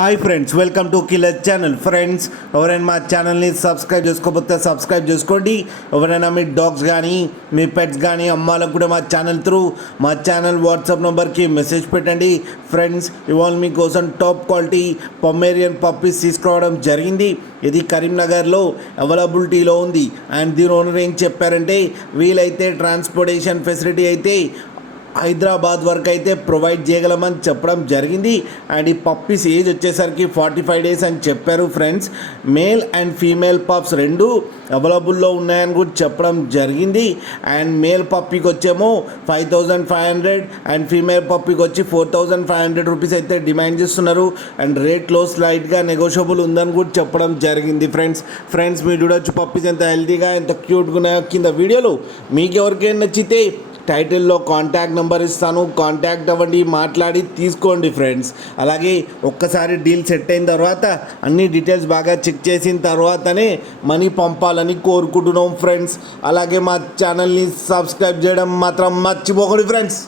Hi friends, welcome to killer channel. Friends, ఎవరైనా మా ఛానల్ని సబ్స్క్రైబ్ చేసుకోకపోతే సబ్స్క్రైబ్ చేసుకోండి. ఎవరైనా మీ డాగ్స్ కానీ మీ పెట్స్ కానీ అమ్మాలకు కూడా మా ఛానల్ వాట్సాప్ నెంబర్కి మెసేజ్ పెట్టండి. ఫ్రెండ్స్, ఇవాళ మీకోసం టాప్ క్వాలిటీ పొమేరియన్ పప్పీస్ తీసుకురావడం జరిగింది. ఇది కరీంనగర్లో అవైలబిలిటీలో ఉంది. అండ్ దీని ఓనర్ ఏం చెప్పారంటే, వీలైతే ట్రాన్స్పోర్టేషన్ ఫెసిలిటీ అయితే హైదరాబాద్ వరకు అయితే ప్రొవైడ్ చేయగలమని చెప్పడం జరిగింది. అండ్ ఈ పప్పీస్ ఏజ్ వచ్చేసరికి 45 days అని చెప్పారు. Friends, male and female pups రెండు అవైలబుల్లో ఉన్నాయని కూడా చెప్పడం జరిగింది. అండ్ మేల్ పప్పీకి వచ్చేమో 5500 అండ్ ఫీమేల్ పప్పీకి వచ్చి 4500 రూపీస్ అయితే డిమాండ్ చేస్తున్నారు. అండ్ రేట్లో స్లైట్గా నెగోషియబుల్ ఉందని కూడా చెప్పడం జరిగింది. ఫ్రెండ్స్ మీరు చూడొచ్చు పప్పీస్ ఎంత హెల్తీగా ఎంత క్యూట్గా ఉన్నాయో కింద వీడియోలో. మీకు ఎవరికైనా నచ్చితే టైటిల్లో కాంటాక్ట్ నెంబర్ ఇస్తాను, కాంటాక్ట్ అవ్వండి, మాట్లాడి తీసుకోండి ఫ్రెండ్స్. అలాగే ఒక్కసారి డీల్ సెట్ అయిన తర్వాత అన్ని డీటెయిల్స్ బాగా చెక్ చేసిన తర్వాతనే మనీ పంపాలని కోరుకుంటున్నాం ఫ్రెండ్స్. అలాగే మా ఛానల్ని సబ్స్క్రైబ్ చేయడం మాత్రం మర్చిపోకండి ఫ్రెండ్స్.